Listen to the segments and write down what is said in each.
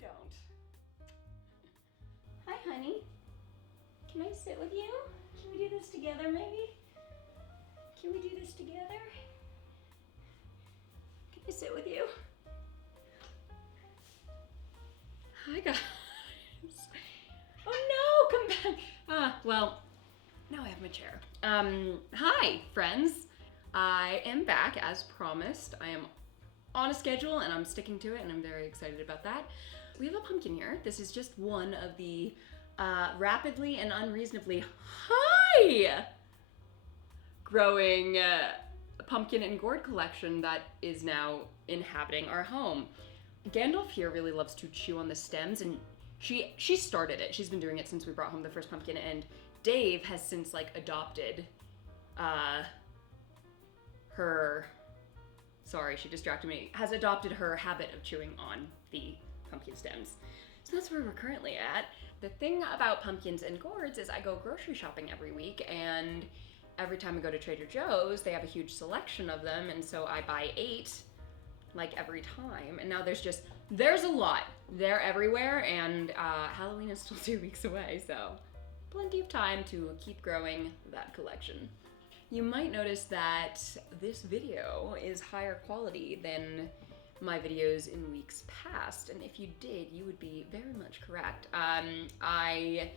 you don't. Hi, honey. Can I sit with you? Can we do this together, maybe? Can we do this together? Can I sit with you? Hi, guys. Oh no, come back. Well, now I have my chair. Hi, friends. I am back as promised. I am on a schedule and I'm sticking to it and I'm very excited about that. We have a pumpkin here. This is just one of the rapidly and unreasonably growing pumpkin and gourd collection that is now inhabiting our home. Gandalf here really loves to chew on the stems, and she started it. She's been doing it since we brought home the first pumpkin, and Dave has since like adopted her, sorry, she distracted me, has adopted her habit of chewing on the pumpkin stems. So that's where we're currently at. The thing about pumpkins and gourds is I go grocery shopping every week, and every time I go to Trader Joe's, they have a huge selection of them, and so I buy 8 like every time. And now there's a lot. They're everywhere, and Halloween is still 2 weeks away, so plenty of time to keep growing that collection. You might notice that this video is higher quality than my videos in weeks past, and if you did, you would be very much correct. I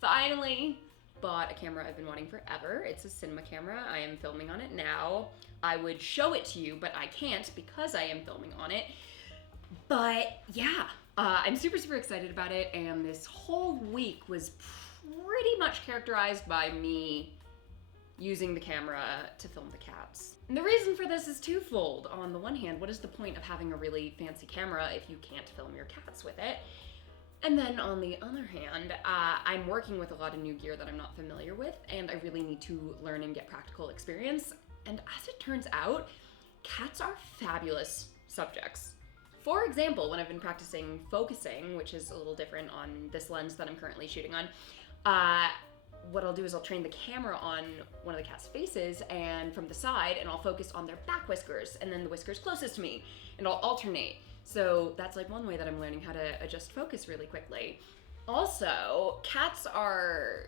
finally bought a camera I've been wanting forever. It's a cinema camera. I am filming on it now. I would show it to you, but I can't because I am filming on it. But yeah, I'm super excited about it, and this whole week was pretty much characterized by me using the camera to film the cats. And the reason for this is twofold. On the one hand, what is the point of having a really fancy camera if you can't film your cats with it? And then on the other hand, I'm working with a lot of new gear that I'm not familiar with, and I really need to learn and get practical experience. And as it turns out, cats are fabulous subjects. For example, when I've been practicing focusing, which is a little different on this lens that I'm currently shooting on, what I'll do is I'll train the camera on one of the cat's faces and from the side, and I'll focus on their back whiskers and then the whiskers closest to me, and I'll alternate. So that's like one way that I'm learning how to adjust focus really quickly. Also, cats are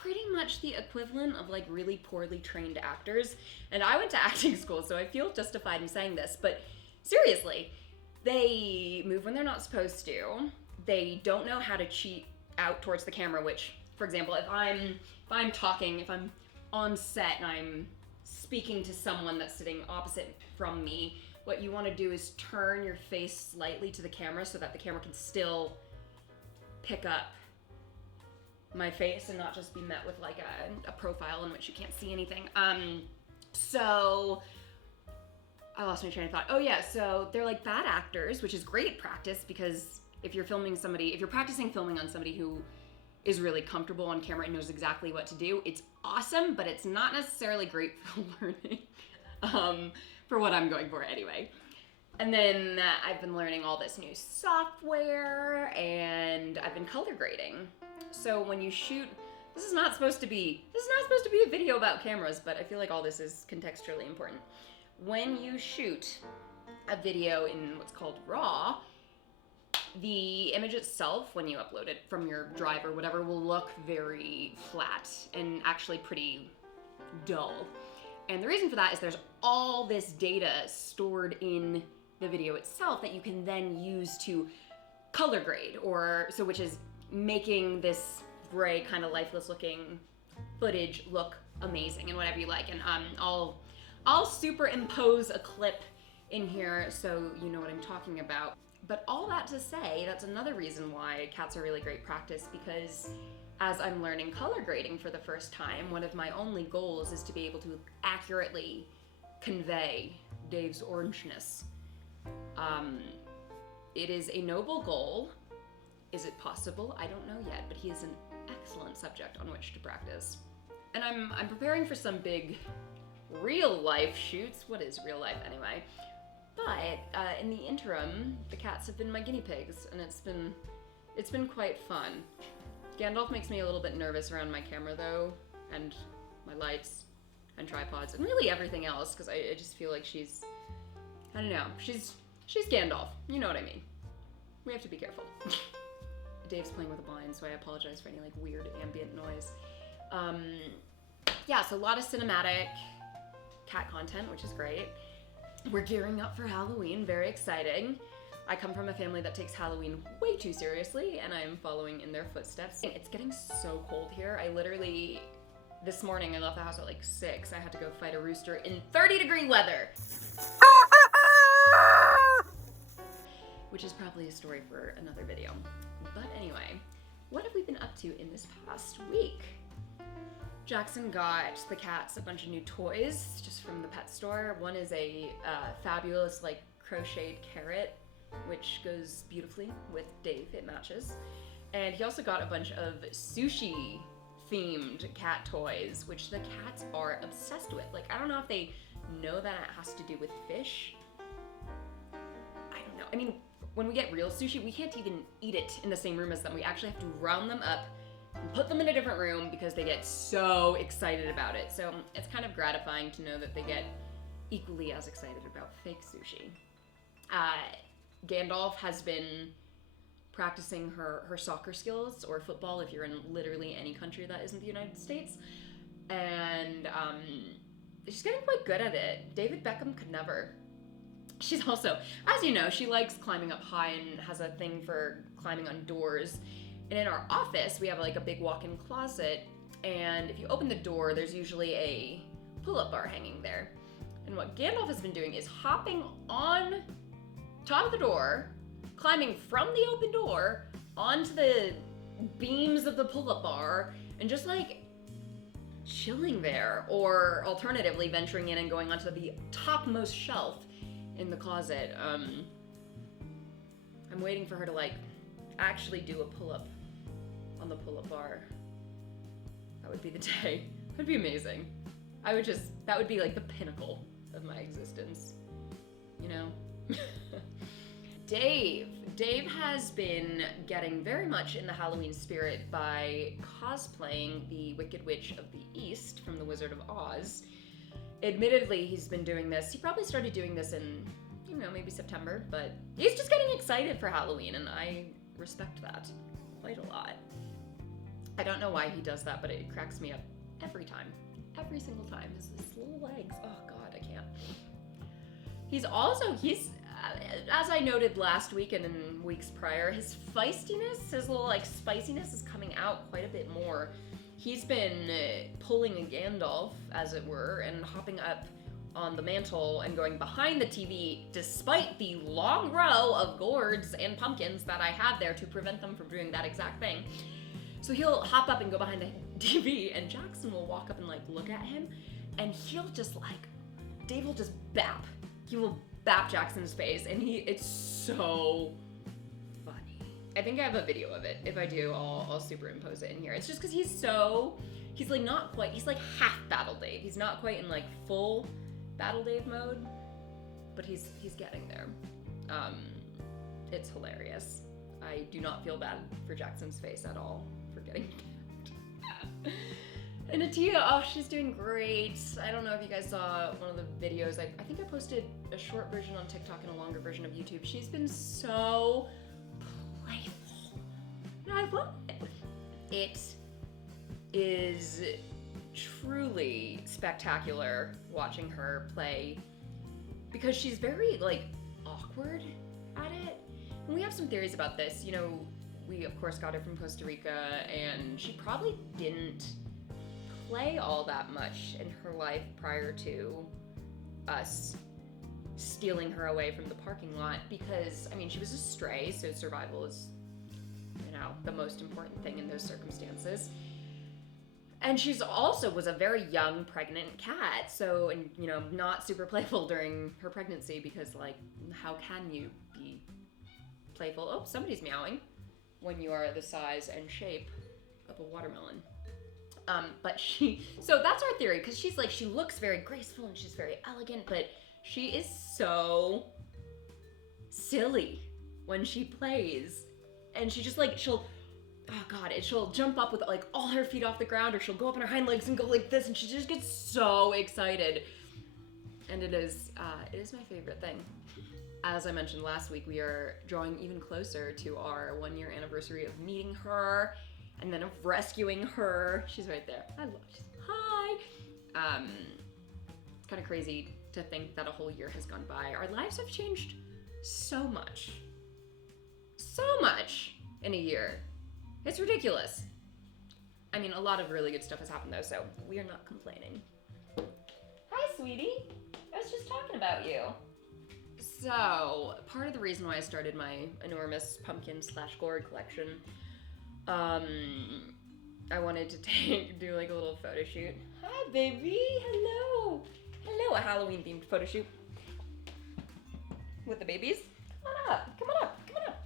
pretty much the equivalent of like really poorly trained actors. And I went to acting school, so I feel justified in saying this, but seriously, they move when they're not supposed to. They don't know how to cheat out towards the camera, which, for example, if I'm on set and I'm speaking to someone that's sitting opposite from me, what you want to do is turn your face slightly to the camera so that the camera can still pick up my face and not just be met with like a profile in which you can't see anything. So I lost my train of thought. Oh yeah, so they're like bad actors, which is great practice, because if you're practicing filming on somebody who is really comfortable on camera and knows exactly what to do, it's awesome, but it's not necessarily great for learning, for what I'm going for anyway. And then I've been learning all this new software, and I've been color grading. So when you shoot, this is not supposed to be a video about cameras, but I feel like all this is contextually important. When you shoot a video in what's called RAW, the image itself, when you upload it from your drive or whatever, will look very flat and actually pretty dull. And the reason for that is there's all this data stored in the video itself that you can then use to color grade, which is making this gray kind of lifeless looking footage look amazing and whatever you like. And I'll superimpose a clip in here so you know what I'm talking about. But all that to say, that's another reason why cats are really great practice, because as I'm learning color grading for the first time, one of my only goals is to be able to accurately convey Dave's orangeness. It is a noble goal. Is it possible? I don't know yet, but he is an excellent subject on which to practice. And I'm preparing for some big real life shoots. What is real life anyway? But in the interim, the cats have been my guinea pigs, and it's been quite fun. Gandalf makes me a little bit nervous around my camera though, and my lights and tripods, and really everything else, because I just feel like she's Gandalf. You know what I mean. We have to be careful. Dave's playing with a blind, so I apologize for any like weird ambient noise. Yeah, so a lot of cinematic cat content, which is great. We're gearing up for Halloween, very exciting. I come from a family that takes Halloween way too seriously, and I'm following in their footsteps. It's getting so cold here. I literally, this morning I left the house at like 6. I had to go fight a rooster in 30-degree weather. Which is probably a story for another video. But anyway, what have we been up to in this past week? Jackson got the cats a bunch of new toys just from the pet store. One is a fabulous like crocheted carrot, which goes beautifully with Dave, it matches. And he also got a bunch of sushi themed cat toys, which the cats are obsessed with. Like, I don't know if they know that it has to do with fish. I don't know. I mean, when we get real sushi, we can't even eat it in the same room as them. We actually have to round them up and put them in a different room because they get so excited about it. So it's kind of gratifying to know that they get equally as excited about fake sushi. Gandalf has been practicing her soccer skills, or football if you're in literally any country that isn't the United States. And she's getting quite good at it. David Beckham could never. She's also, as you know, she likes climbing up high and has a thing for climbing on doors. And in our office, we have like a big walk-in closet, and if you open the door, there's usually a pull-up bar hanging there. And what Gandalf has been doing is hopping on top of the door, climbing from the open door onto the beams of the pull-up bar, and just like chilling there, or alternatively venturing in and going onto the topmost shelf in the closet. I'm waiting for her to like actually do a pull-up on the pull-up bar. That would be the day. That would be amazing. That would be like the pinnacle of my existence, you know? Dave has been getting very much in the Halloween spirit by cosplaying the Wicked Witch of the East from The Wizard of Oz. Admittedly, he's been doing this. He probably started doing this in, maybe September, but he's just getting excited for Halloween, and I respect that quite a lot. I don't know why he does that, but it cracks me up every time. Every single time. His little legs. Oh God, I can't. He's as I noted last week and in weeks prior, his feistiness, his little like spiciness is coming out quite a bit more. He's been pulling a Gandalf, as it were, and hopping up on the mantle and going behind the TV, despite the long row of gourds and pumpkins that I have there to prevent them from doing that exact thing. So he'll hop up and go behind the TV, and Jackson will walk up and like look at him, and he'll just like, Dave will just bap. He will bap Jackson's face, and it's so funny. I think I have a video of it. If I do, I'll superimpose it in here. It's just because he's like not quite, he's like half Battle Dave. He's not quite in like full Battle Dave mode, but he's getting there. It's hilarious. I do not feel bad for Jackson's face at all for getting bapped. And Atia, she's doing great. I don't know if you guys saw one of the videos. I think I posted a short version on TikTok and a longer version of YouTube. She's been so playful. And I love it. It is truly spectacular watching her play because she's very like awkward at it. And we have some theories about this. We of course got her from Costa Rica, and she probably didn't play all that much in her life prior to us stealing her away from the parking lot because, she was a stray, so survival is, the most important thing in those circumstances. And she's also was a very young pregnant cat, so, and, not super playful during her pregnancy because, like, how can you be playful? Oh, somebody's meowing when you are the size and shape of a watermelon. So that's our theory, because she looks very graceful and she's very elegant, but she is so silly when she plays. And she just she'll jump up with like all her feet off the ground, or she'll go up on her hind legs and go like this, and she just gets so excited. And it is my favorite thing. as I mentioned last week, we are drawing even closer to our 1-year anniversary of meeting her and then of rescuing her. She's right there. Hi. It's kind of crazy to think that a whole year has gone by. Our lives have changed so much. So much in a year. It's ridiculous. I mean, a lot of really good stuff has happened though, so we are not complaining. Hi, sweetie. I was just talking about you. So, part of the reason why I started my enormous pumpkin/gourd collection, I wanted to do like a little photo shoot. Hi, baby. Hello. Hello, a Halloween themed photo shoot with the babies. Come on up. Come on up. Come on up.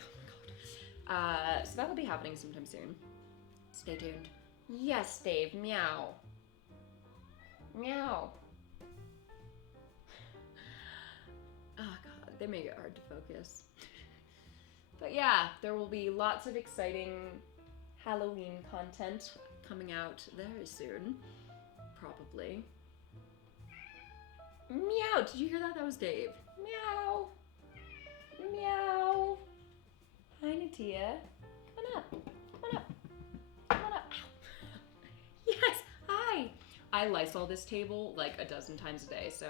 Oh my god. So that'll be happening sometime soon. Stay tuned. Yes, Dave. Meow. Meow. Oh god, they make it hard to focus. But yeah, there will be lots of exciting Halloween content coming out very soon. Probably. Meow! Did you hear that? That was Dave. Meow! Meow! Hi, Natia. Come on up. Come on up. Come on up. Ow. Yes! Hi! I Lysol this table like a dozen times a day, so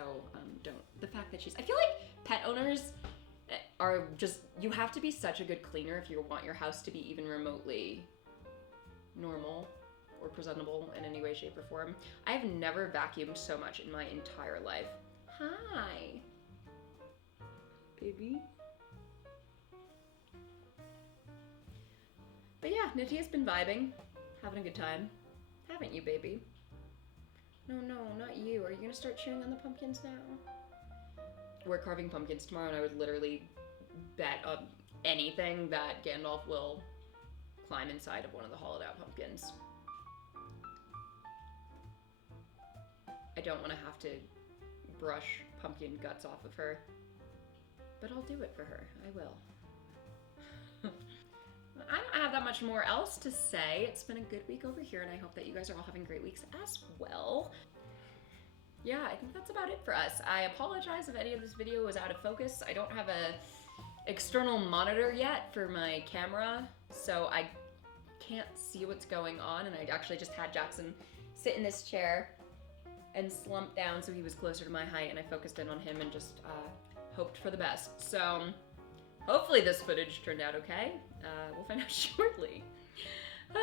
don't. The fact that I feel like pet owners are just, you have to be such a good cleaner if you want your house to be even remotely normal or presentable in any way, shape, or form. I have never vacuumed so much in my entire life. Hi. Baby. But yeah, Nitia's been vibing, having a good time. Haven't you, baby? No, not you. Are you gonna start chewing on the pumpkins now? We're carving pumpkins tomorrow, and I would literally bet anything that Gandalf will climb inside of one of the hollowed out pumpkins. I don't want to have to brush pumpkin guts off of her, but I'll do it for her. I will. I don't have that much more else to say. It's been a good week over here, and I hope that you guys are all having great weeks as well. Yeah, I think that's about it for us. I apologize if any of this video was out of focus. I don't have a external monitor yet for my camera, so I can't see what's going on, and I actually just had Jackson sit in this chair and slump down so he was closer to my height, and I focused in on him and just hoped for the best. So hopefully this footage turned out okay. We'll find out shortly.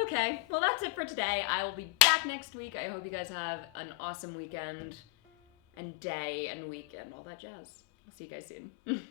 Okay, well that's it for today. I will be back next week. I hope you guys have an awesome weekend and day and week and all that jazz. I'll see you guys soon.